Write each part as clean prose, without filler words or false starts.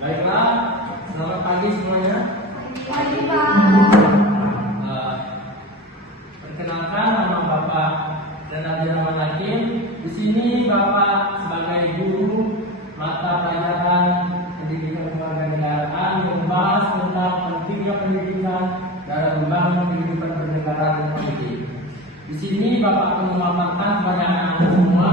Baiklah, selamat pagi semuanya. Pagi, Pak. Perkenalkan, nama Bapak Renaldi Rahman Hakim. Di sini Bapak sebagai guru mata pelajaran pendidikan kewarganegaraan membahas tentang pentingnya pendidikan dalam membangun kehidupan bernegara dan politik. Di sini Bapak akan memaparkan kepada anak-anak semua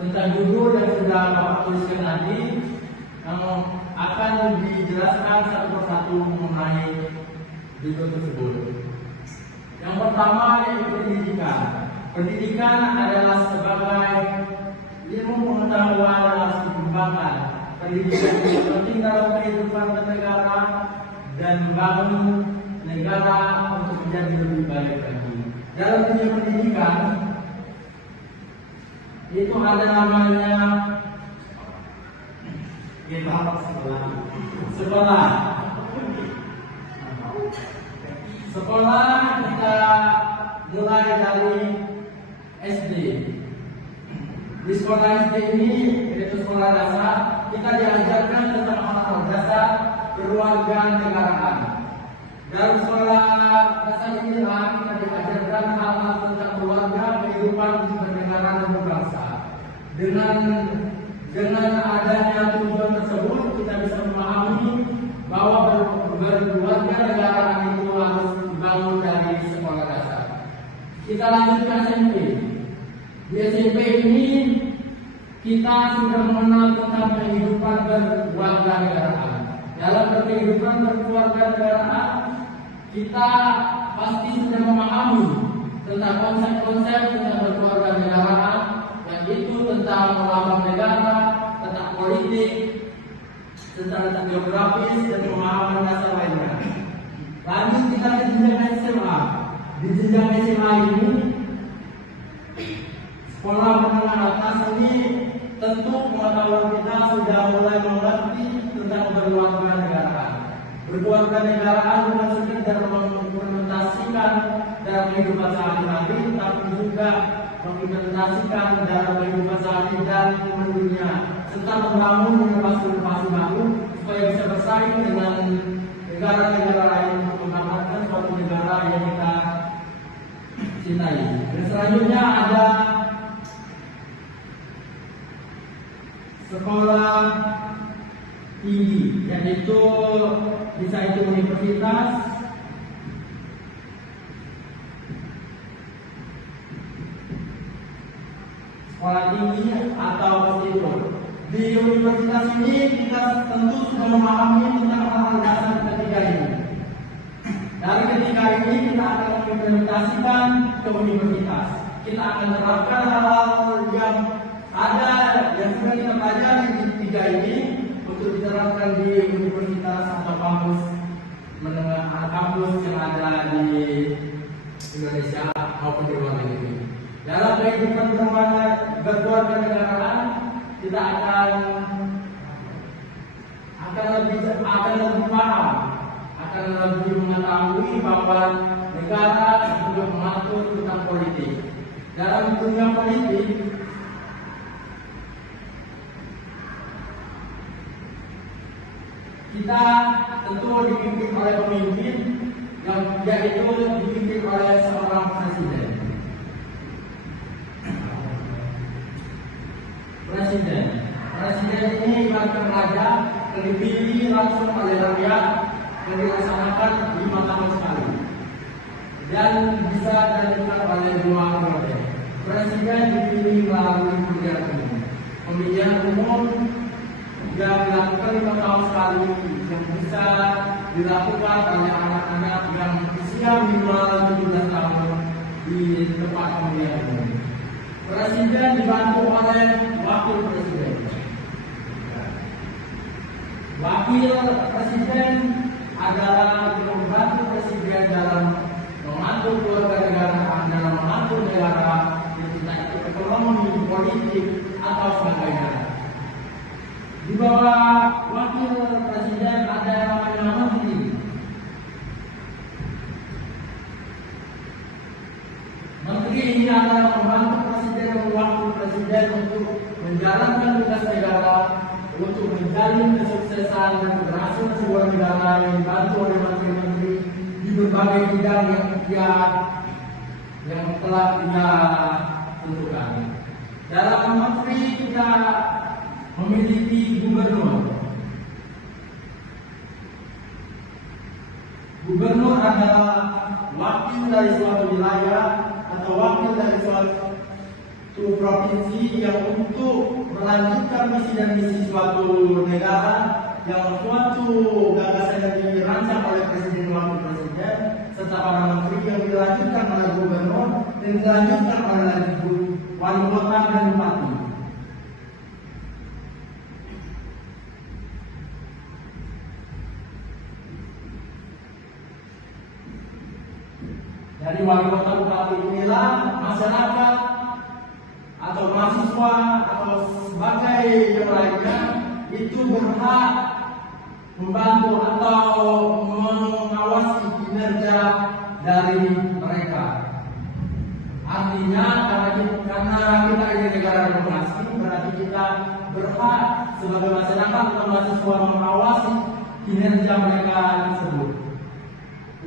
tentang judul yang sudah Bapak tuliskan tadi, yang akan dijelaskan satu persatu mengenai judul tersebut. Yang pertama yaitu pendidikan. Pendidikan adalah sebagai ilmu pengetahuan yang harus dikembangkan. Pendidikan itu penting dalam kehidupan bernegara dan membangun negara untuk menjadi lebih baik lagi. Dalam dunia pendidikan itu ada namanya sekolah kita mulai dari SD. Di sekolah SD ini, yaitu sekolah dasar, kita diajarkan tentang hal-hal dasar kewarganegaraan. Dalam sekolah dasar inilah kita diajarkan hal-hal tentang keluarga, kehidupan bernegara dan berbangsa. Dengan adanya tujuan tersebut, kita bisa memahami bahwa berkeluarga negaraan itu harus dibangun dari sekolah dasar. Kita lanjut ke SMP. Di SMP ini kita sudah mengenal tentang kehidupan berkeluarga negaraan. Dalam berkehidupan berkeluarga negaraan, kita pasti sudah memahami tentang konsep-konsep tentang berkeluarga negaraan, yang itu tentang melambang negara, tentang politik, tentang letak geografis dan pemahaman dasar lainnya. Lanjut kita ke jenjang SMA. Di jenjang SMA ini, sekolah menengah atas ini tentu pengetahuan kita sudah mulai mengerti tentang berkeluarga negaraan. Berkeluarga negaraan bukan sekedar mengimplementasikan dalam kehidupan sehari-hari, tapi juga mengimplementasikan dalam kehidupan sehari dan dunia, serta membangun inovasi-inovasi baru supaya bisa bersaing dengan negara-negara lain untuk mendapatkan suatu negara yang kita cintai. Dan selanjutnya ada sekolah tinggi, yaitu bisa itu universitas, sekolah tinggi atau institut. Di universitas ini kita tentu sudah memahami tentang hal-hal dasar ketiga ini. Dari ketiga ini kita akan mengimplementasikan ke universitas. Kita akan terapkan hal-hal yang ada yang sudah kita pelajari di tiga ini untuk diterapkan di universitas atau kampus menengah, kampus yang ada di Indonesia maupun di luar negeri. Dalam kehidupan berkeluarga negaraan, kita akan lebih paham, akan lebih mengetahui bahwa negara juga mengatur tentang politik. Dalam dunia politik, kita tentu dipimpin oleh pemimpin yang yaitu dipimpin oleh seorang presiden. Presiden ini ibaratkan raja yang dipilih langsung oleh rakyat dan dilaksanakan 5 tahun sekali dan bisa dilakukan oleh 2 periode. Presiden dipilih melalui pemilihan umum yang dilakukan 5 tahun sekali, yang bisa dilakukan oleh anak-anak yang usia minimal 17 tahun di tempat pemilihan umum. Presiden dibantu oleh wakil presiden. Wakil presiden adalah membantu presiden dalam mengatur keluarga negaraan, dalam mengatur negara, entah itu ekonomi, politik, atau sebagainya. Di bawah wakil presiden ada yang namanya menteri. Menteri ini adalah membantu presiden dan wakil presiden untuk menjalankan tugas negara untuk menjalin kesuksesan dan keberhasilan sebuah negara yang dibantu oleh menteri-menteri di berbagai bidang yang telah kita tentukan. Dalam menteri kita memiliki gubernur. Gubernur adalah wakil dari suatu wilayah atau wakil dari suatu provinsi yang untuk melanjutkan misi dan misi suatu negara yang suatu gagasan yang dirancang oleh presiden dan wakil presiden serta para menteri yang dilanjutkan oleh gubernur dan dilanjutkan oleh wali kota dan bupati. Dari wali kota bupati inilah masyarakat atau mahasiswa atau sebagai yang lainnya itu berhak membantu atau mengawasi kinerja dari mereka. Artinya karena kita ini negara demokrasi, berarti kita berhak sebagai masyarakat atau mahasiswa mengawasi kinerja mereka tersebut.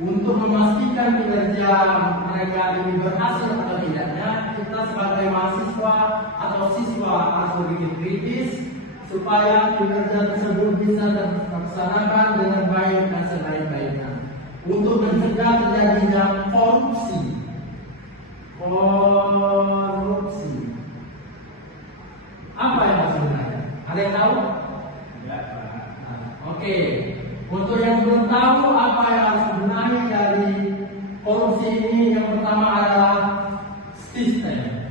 Untuk memastikan kinerja mereka ini berhasil atau tidaknya, kita sebagai mahasiswa atau siswa harus berpikir kritis supaya kinerja tersebut bisa terlaksanakan dengan baik dan sebaik-baiknya. Untuk mencegah terjadinya korupsi. Apa yang maksudnya? Ada yang tahu? Oke. Untuk yang belum tahu apa yang harus dibenahi dari korupsi ini, yang pertama adalah sistem.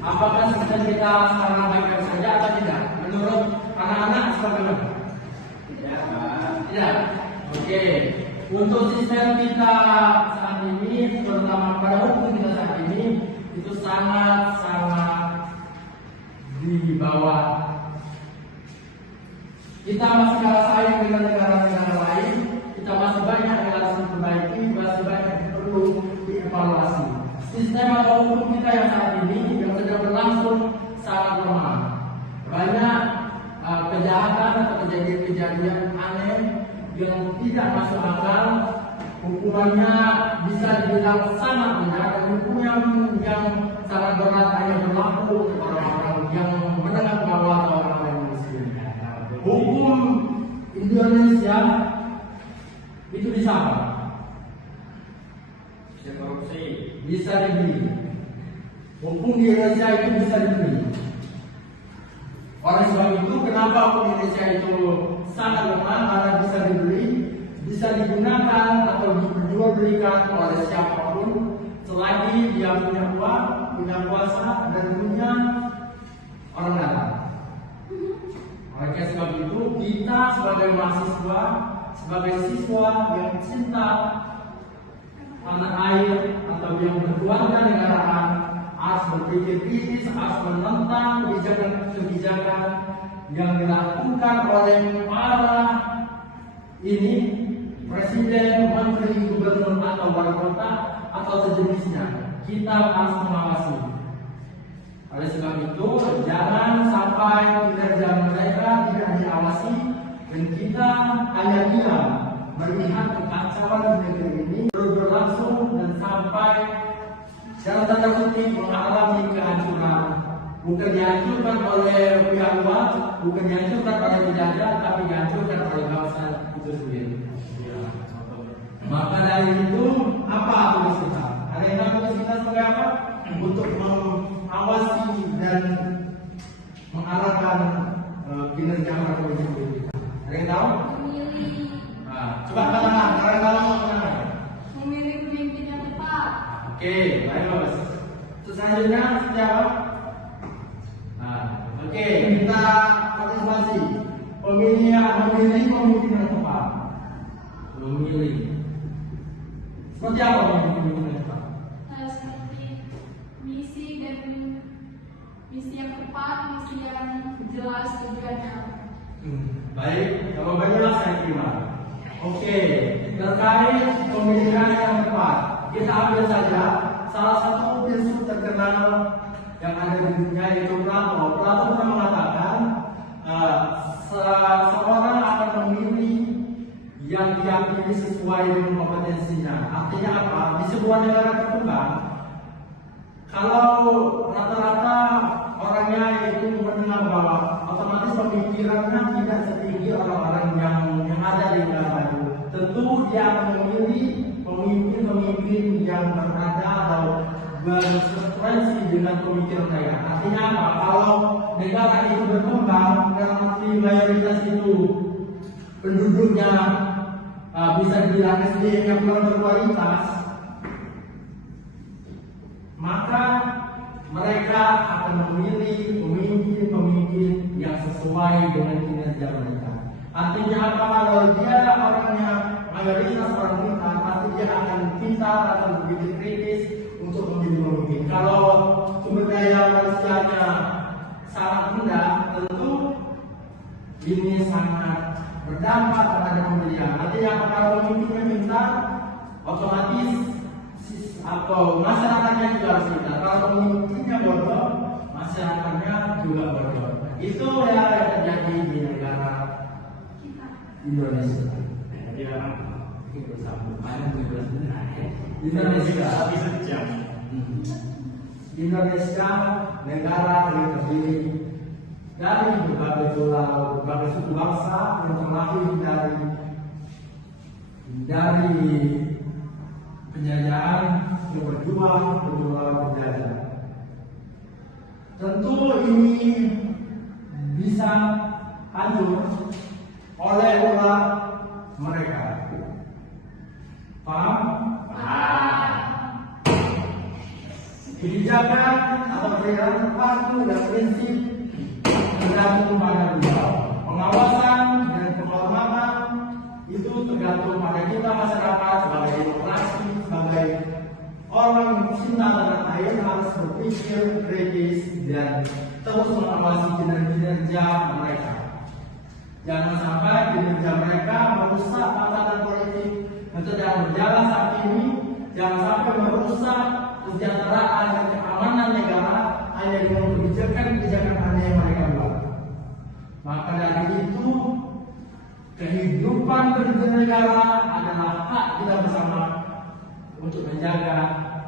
Apakah sistem kita sekarang baik-baik saja atau tidak? Menurut anak-anak bagaimana? Tidak. Oke. Untuk sistem kita saat ini, terutama pada hukum kita saat ini, itu sangat di bawah. Kita masih kalah saing dengan negara-negara lain. Kita masih banyak yang harus diperbaiki, masih banyak yang perlu dievaluasi. Sistem atau hukum kita yang saat ini yang sedang berlangsung sangat lemah. Banyak kejahatan atau kejadian-kejadian aneh yang tidak masuk akal. Hukumannya bisa dibilang sangat berat dan hukuman yang sangat berat hanya berlaku kepada orang yang menengah ke bawah atau orang yang miskin. Hukum Indonesia itu bisa apa? Bisa korupsi. Bisa dibeli. Hukum di Indonesia itu bisa dibeli. Oleh sebab itu, kenapa hukum Indonesia itu sangat lemah? Karena bisa dibeli, bisa digunakan atau diperjualbelikan oleh siapapun selagi dia punya uang, punya kuasa, dan punya orang datang. Oleh sebab itu, kita sebagai mahasiswa, sebagai siswa yang cinta tanah air atau yang berkeluarga negaraan harus berpikir kritis, harus menentang kebijakan-kebijakan yang dilakukan oleh para ini presiden, menteri, gubernur atau wali kota atau sejenisnya. Kita harus mengawasi. Oleh sebab itu, jangan sampai kinerja mereka tidak diawasi dan kita hanya diam melihat kekacauan di negeri ini terus berlangsung dan sampai dalam tanda kutip mengalami kehancuran. Bukan dihancurkan oleh pihak luar, bukan dihancurkan oleh penjajah, tapi dihancurkan oleh bangsa itu sendiri. Maka dari itu, apa tugas kita? Ada yang tahu tugas kita sebagai apa? Untuk mengawasi dan mengarahkan kinerja para pemimpin kita. Ada yang tahu? Memilih. Coba katakan, ada yang tahu katakan. Memilih pemimpin yang tepat. Oke, baik. Selanjutnya siapa? Oke, kita partisipasi. Memilih pemimpin yang tepat. Memilih. Seperti apa pemimpin yang tepat? Seperti misi yang tepat, misi yang jelas tujuannya. Baik, jawabannya saya terima. Oke, terkait pemilihan yang tepat, kita ambil saja salah satu filsuf terkenal yang ada di dunia, yaitu Plato. Plato pernah mengatakan seorang akan memilih yang dia pilih sesuai dengan kompetensinya. Artinya apa? Di sebuah negara berkembang, kalau rata-rata orangnya itu menengah bawah, otomatis pemikirannya tidak setinggi orang-orang yang ada di negara itu. Tentu dia akan memilih pemimpin-pemimpin yang berada atau berfrekuensi dengan pemikiran mereka. Artinya apa? Kalau negara itu berkembang, dalam arti mayoritas itu penduduknya bisa dibilang SDM yang kurang berkualitas, maka mereka akan memilih pemimpin-pemimpin yang sesuai dengan kinerja mereka. Artinya apa? Kalau dia orangnya mayoritas orang pintar, pasti dia akan pintar, akan berpikir kritis untuk menjadi pemimpin. Kalau sumber daya manusianya sangat rendah, tentu ini sangat berdampak terhadap pemilihan. Artinya apa? Kalau pemimpinnya pintar, otomatis atau masyarakatnya juga harus pintar. Kalau pemimpinnya bodoh, masyarakatnya juga bodoh. Itu yang terjadi di negara Indonesia. Indonesia negara yang terdiri dari berbagai pulau, berbagai suku bangsa yang terlahir dari penjajahan yang berjuang melawan penjajah. Tentu ini bisa hancur oleh ulah mereka. Paham? Kebijakan atau perbedaan waktu dan prinsip tergantung pada beliau. Pengawasan dan penghormatan itu tergantung pada kita masyarakat sebagai demokrasi, sebagai orang yang cinta tanah air harus berpikir kritis dan terus mengawasi kinerja mereka. Jangan sampai kinerja mereka merusak tatanan politik yang sedang berjalan saat ini. Jangan sampai merusak kesejahteraan dan keamanan negara hanya dengan kebijakan-kebijakan aneh yang mereka buat. Maka dari itu, kehidupan bernegara adalah hak kita bersama untuk menjaga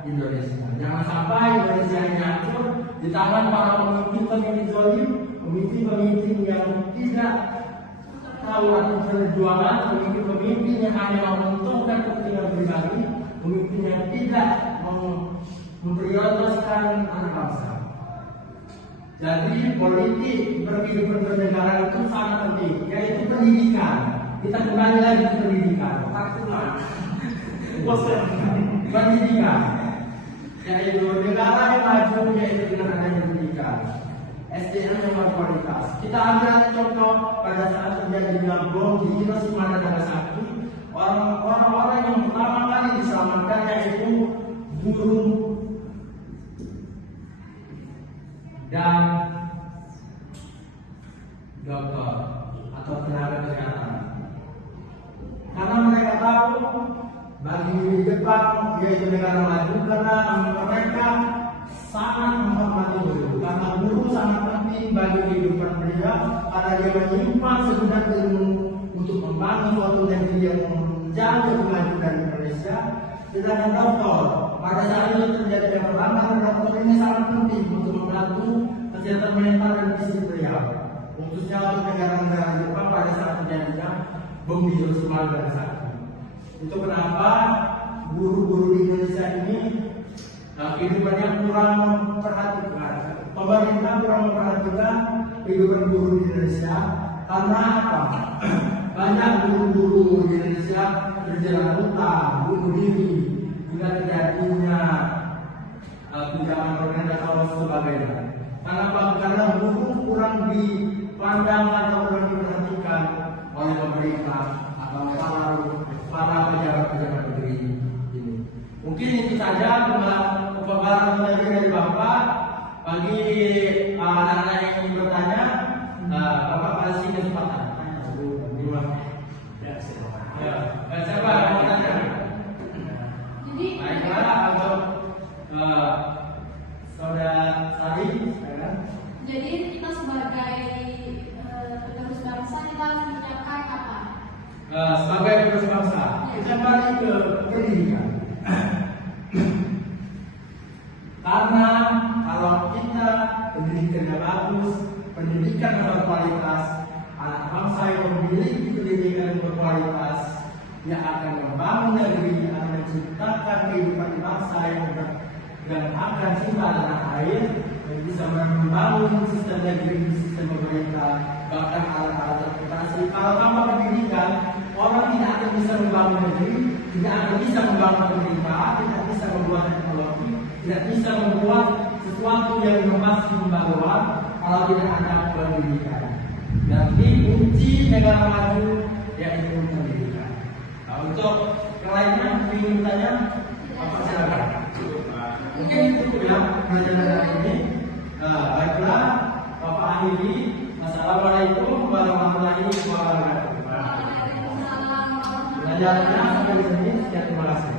Indonesia. Jangan sampai Indonesia ini hancur di tangan para pemimpin-pemimpin zalim, pemimpin-pemimpin yang tidak tahu arti perjuangan, pemimpin-pemimpin yang hanya menguntungkan kepentingan pribadi, pemimpin yang tidak memprioritaskan anak bangsa. Jadi politik berkehidupan bernegara itu sangat penting, yaitu pendidikan. Kita kembali lagi ke pendidikan. Pendidikan, yaitu negara yang maju yaitu dengan adanya pendidikan. SDM yang berkualitas. Kita ambil contoh pada saat terjadinya bom di Hiroshima dan Nagasaki. Orang-orang yang pertama kali diselamatkan yaitu guru dan dokter atau tenaga kesehatan. Karena mereka tahu bagi Jepang yaitu negara maju, karena mereka sangat menghormati guru. Karena guru sangat penting bagi kehidupan beliau, karena dia menyimpan segudang ilmu untuk membangun suatu negeri yang menjaga kemajuan Indonesia. Sedangkan dokter, pada saat itu terjadi perang, dokter ini sangat penting untuk membantu kesehatan mental dan fisik beliau, khususnya untuk negara-negara Jepang pada saat terjadinya bom di Hiroshima dan Nagasaki. Itu kenapa guru-guru di Indonesia ini kehidupannya kurang memperhatikan. Pemerintah kurang memperhatikan kehidupan guru di Indonesia. Karena apa? Banyak guru-guru di Indonesia berjalan utang, bunuh diri, hingga terjadinya tunjangan pemerintah atau sebagainya. Kenapa? Karena guru kurang dipandang atau kurang diperhatikan oleh pemerintah atau para pejabat-pejabat negeri ini. Mungkin itu saja pembahasan dari Bapak. Bagi anak-anak yang ingin bertanya, Bapak kasih kesempatan. Siapa yang mau tanya? Jadi Baiklah, atau saudara Sari. pendidikan. Karena kalau kita pendidikannya bagus, pendidikan yang berkualitas, anak bangsa yang memiliki pendidikan yang berkualitas, yang akan membangun negeri, akan menciptakan kehidupan bangsa yang akan cinta tanah air, dan bisa membangun sistem negeri, sistem pemerintah, bahkan alat-alat transportasi. Kalau tanpa pendidikan, orang tidak akan bisa membangun negeri, tidak akan bisa membangun pemerintah, tidak bisa membuat teknologi, tidak bisa membuat sesuatu yang inovasi pembaruan kalau tidak ada pendidikan. Jadi kunci negara maju yaitu pendidikan. Nah, untuk yang lainnya ingin bertanya, Bapak silakan. Mungkin cukup ya pelajaran hari ini. Baiklah, Bapak akhiri. Assalamualaikum warahmatullahi wabarakatuh. Pelajarannya sampai di sini. Sekian, terima kasih.